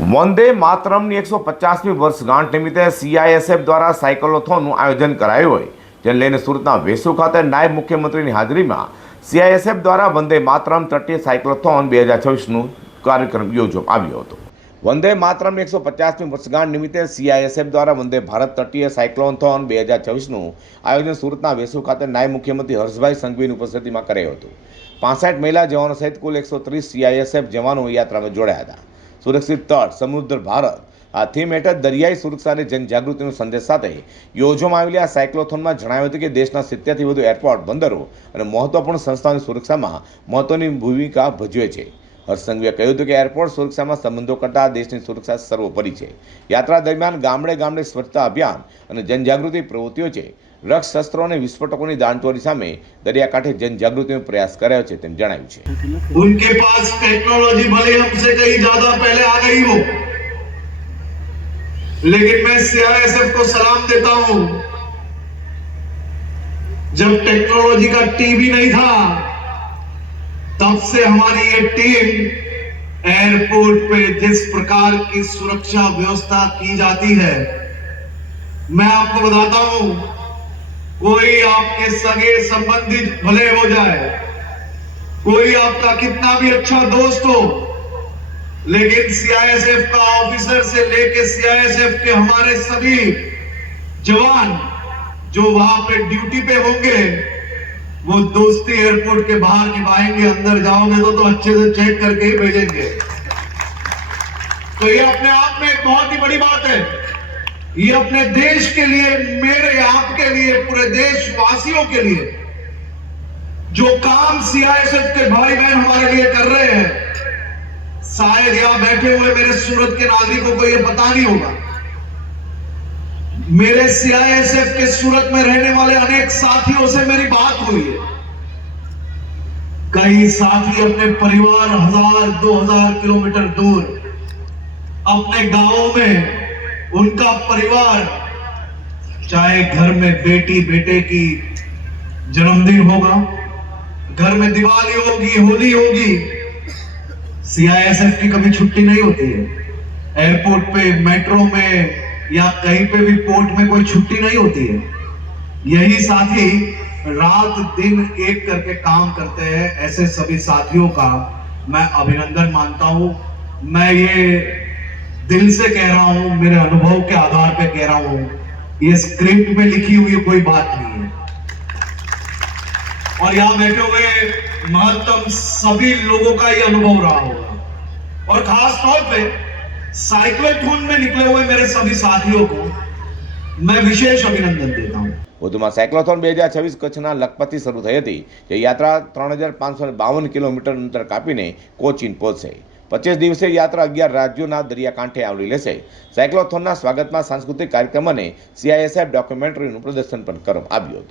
વંદે માતરમની 150મી વર્ષગાંઠ નિમિત્તે સીઆઈએસએફ દ્વારા સાયકલોથોનનું આયોજન કરાયું હોય, જેને લઈને સુરતના વેસુ ખાતે નાયબ મુખ્યમંત્રીની હાજરીમાં સીઆઈએસએફ દ્વારા વંદે માતરમ તટીય સાયક્લોથોન 2026નું કાર્યક્રમ યોજવામાં આવ્યો હતો। વંદે માતરમની 150મી વર્ષગાંઠ નિમિત્તે સીઆઈએસએફ દ્વારા વંદે ભારત તટીય સાયક્લોથોન 2026નું આયોજન સુરતના વેસુ ખાતે નાયબ મુખ્યમંત્રી હર્ષભાઈ સંઘવીની ઉપસ્થિતિમાં કરાયું હતું। 65 મહિલા જવાનો સહિત કુલ 130 સીઆઈએસએફ જવાનો યાત્રામાં જોડાયા હતા। સુરક્ષિત તટ સમૃદ્ધ ભારત આ થીમ હેઠળ દરિયાઈ સુરક્ષા અને જનજાગૃતિનો સંદેશ સાથે યોજવામાં આવેલી આ સાયક્લોથોનમાં જણાવ્યું હતું કે દેશના 70થી વધુ એરપોર્ટ, બંદરો અને મહત્વપૂર્ણ સંસ્થાઓની સુરક્ષામાં મહત્વની ભૂમિકા ભજવે છે। હર્ષ સંઘવીએ કહ્યું હતું કે એરપોર્ટ સુરક્ષામાં સંબંધો કરતાં દેશની સુરક્ષા સર્વોપરી છે। યાત્રા દરમિયાન ગામડે ગામડે સ્વચ્છતા અભિયાન અને જનજાગૃતિ પ્રવૃત્તિઓ છે। ડ્રગ્સ, શસ્ત્રો અને વિસ્ફોટકોની દાણચોરી સામે દરિયાકાંઠે જનજાગૃતિનો પ્રયાસ કર્યો છે તેમ જણાવ્યું છે। उनके पास टेक्नोलॉजी भले हमसे कहीं ज्यादा पहले आ गई हो, लेकिन मैं सीआईएसएफ को सलाम देता हूं। जब टेक्नोलॉजी का टीवी नहीं था, तब से हमारी ये टीम एयरपोर्ट पे जिस प्रकार की सुरक्षा व्यवस्था की जाती है, मैं आपको बताता हूं, कोई आपके सगे संबंधी भले हो जाए, कोई आपका कितना भी अच्छा दोस्त हो, लेकिन सीआईएसएफ का ऑफिसर से लेके सीआईएसएफ के हमारे सभी जवान जो वहां पे ड्यूटी पे होंगे, वो दोस्ती एयरपोर्ट के बाहर निभाएंगे। अंदर जाओगे तो अच्छे से चेक करके ही भेजेंगे। तो ये अपने आप में एक बहुत ही बड़ी बात है। ये अपने देश के लिए, मेरे आपके लिए, पूरे देशवासियों के लिए जो काम सीआईएसएफ के भाई बहन हमारे लिए कर रहे हैं, शायद यहां बैठे हुए मेरे सूरत के नागरिकों को यह पता नहीं होगा। मेरे सीआईएसएफ के सूरत में रहने वाले अनेक साथियों से मेरी बात हुई है। कई साथी अपने परिवार 1000-2000 किलोमीटर दूर अपने गांवों में उनका परिवार, चाहे घर में बेटी बेटे की जन्मदिन होगा, घर में दिवाली होगी, होली होगी, सीआईएसएफ की कभी छुट्टी नहीं होती है। एयरपोर्ट पे, मेट्रो में या कहीं पे भी पोर्ट में कोई छुट्टी नहीं होती है। यही साथी रात दिन एक करके काम करते हैं। ऐसे सभी साथियों का मैं अभिनंदन मानता हूं। मैं ये दिल से कह रहा हूं, मेरे अनुभव के आधार पे कह रहा हूं, ये स्क्रिप्ट में लिखी हुई कोई बात नहीं है। और यहां बैठे हुए महत्तम सभी लोगों का ये अनुभव रहा होगा, और खास तौर पे साइक्लोथॉन में निकले हुए मेरे सभी साथियों को मैं विशेष अभिनंदन देता हूं। વધુમાં સાયક્લોથોન 2026 કચ્છના લખપતથી શરૂ થઈ હતી, જે યાત્રા 3552 કિલોમીટર અંતર કાપીને કોચીન પહોંચશે। 25 દિવસીય યાત્રા 11 રાજ્યોના દરિયાકાંઠે આવરી લેશે। સાયક્લોથોનના સ્વાગતમાં સાંસ્કૃતિક કાર્યક્રમ અને સીઆઈએસએફ ડોક્યુમેન્ટરીનું પ્રદર્શન પણ કરવામાં આવ્યું હતું।